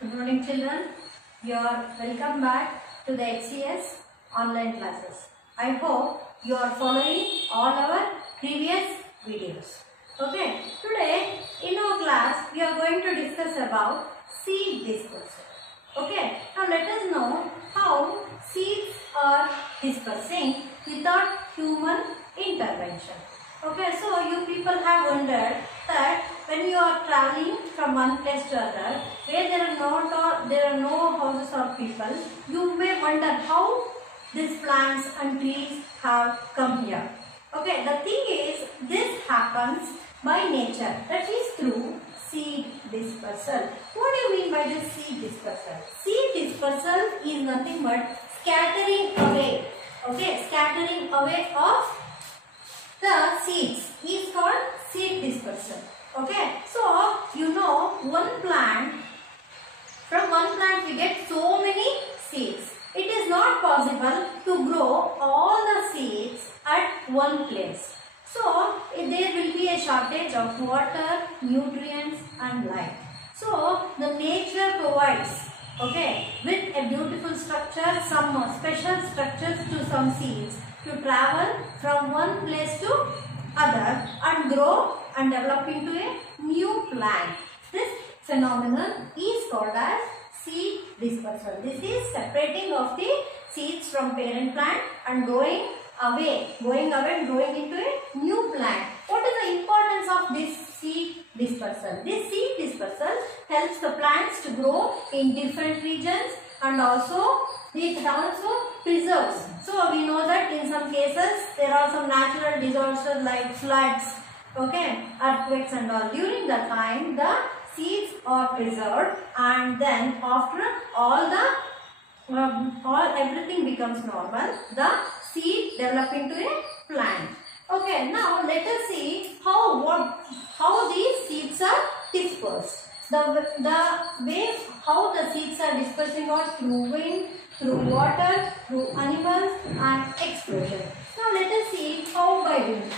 Good morning children. You are welcome back to the HCS online classes. I hope you are following all our previous videos. Okay, today in our class we are going to discuss about seed dispersal. Okay, now let us know how seeds are dispersing without human intervention. Okay, so you people have wondered that when you are traveling from one place to other, where there are no houses or people, you may wonder how these plants and trees have come here. Okay, the thing is, this happens by nature, that is through seed dispersal. What do you mean by this seed dispersal? Seed dispersal is nothing but scattering away. Okay, scattering away of the seeds is called seed dispersal. Okay, so you know from one plant we get so many seeds. It is not possible to grow all the seeds at one place. So there will be a shortage of water, nutrients and light. So the nature provides, okay, with a beautiful structure, some special structures to some seeds to travel from one place to other and grow and develop into a new plant. This phenomenon is called as seed dispersal. This is separating of the seeds from parent plant and going away and growing into a new plant. What is the importance of this seed dispersal? This seed dispersal helps the plants to grow in different regions and also it also preserves. So we know that in some cases there are some natural disasters like floods, okay, earthquakes and all. During that time the seeds are preserved and then after everything becomes normal, the seed develop into a plant. Okay, now let us see how these seeds are dispersed. The way how the seeds are dispersing are through wind, through water, through animals and explosion. Now let us see how by wind.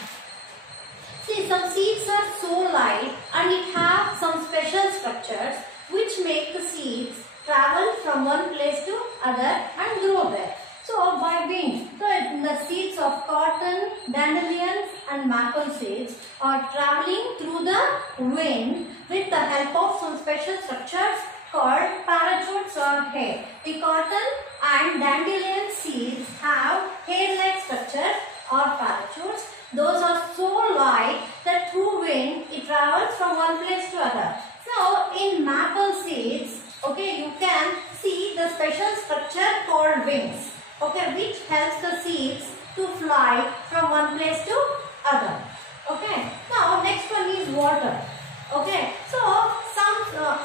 See, some seeds are so light and it have some special structures which make the seeds travel from one place to other and grow there. So by wind, the seeds of cotton, dandelions and maple seeds are traveling through the wind with the help of some special structures called parachutes or hair. The cotton and dandelion seeds have hair-like structures or parachutes. Those are so light that through wind it travels from one place to other. So in maple seeds, okay, you can see the special structure called wings, okay, which helps the seeds to fly from one place to other. Okay, now next one is water. Okay, so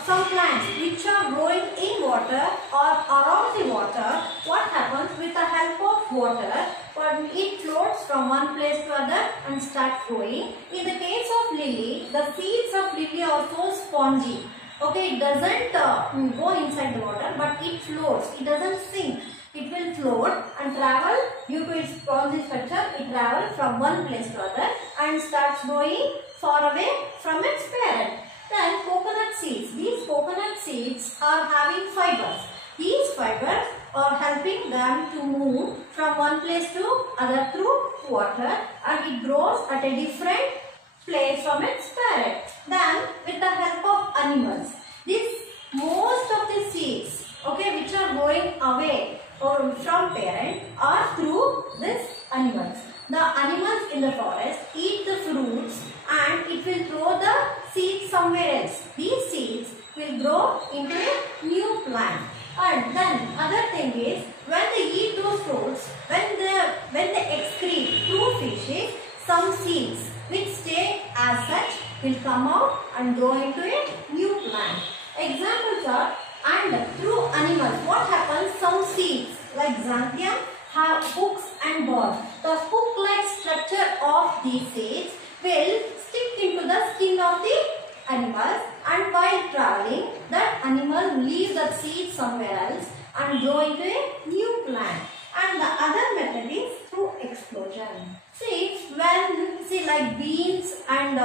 some plants which are growing in water or around the water, what happens with the help of water, when it floats from one place to other and starts growing. In the case of lily, the seeds of lily are so spongy. Okay, it doesn't go inside the water, but it floats. It doesn't sink. It will float and travel due to its spongy structure. It travels from one place to other and starts growing far away from its parent. Then coconut seeds. These coconut seeds are having fibers. These fibers are helping them to move from one place to other through water and it grows at a different place from its parent. Then with the help of animals, most of the seeds, okay, which are going away or from parent are through these animals. The animals in the forest eat the fruits and it will throw the seeds somewhere else. These seeds will grow into a new plant. And then other thing is, when they eat those fruits, when they excrete through feces, some seeds which stay as such will come out and grow into a new plant. Examples are, and through animals, what happens? Some seeds like xanthium have hooks and barbs. The hook-like structure of these seeds will stick into the skin of the animals, and while traveling, that animal leaves the seed somewhere else and grow into a new plant. And the other method is through explosion. See, like beans and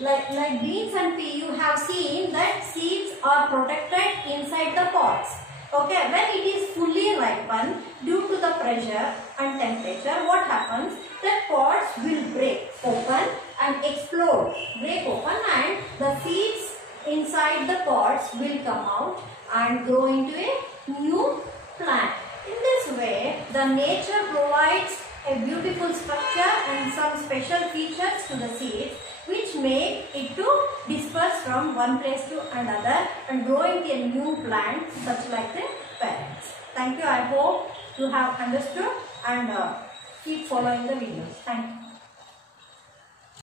like beans and pea, you have seen that seeds are protected inside the pods. Okay, when it is fully ripened, due to the pressure and temperature, what happens? The pods will break open and explode. Break open and the seeds inside the pods will come out and grow into a new plant. In this way, the nature provides a beautiful structure and some special features to the seeds which make it to disperse from one place to another and grow into a new plant such like the parents. Thank you. I hope you have understood and keep following the videos. Thank you.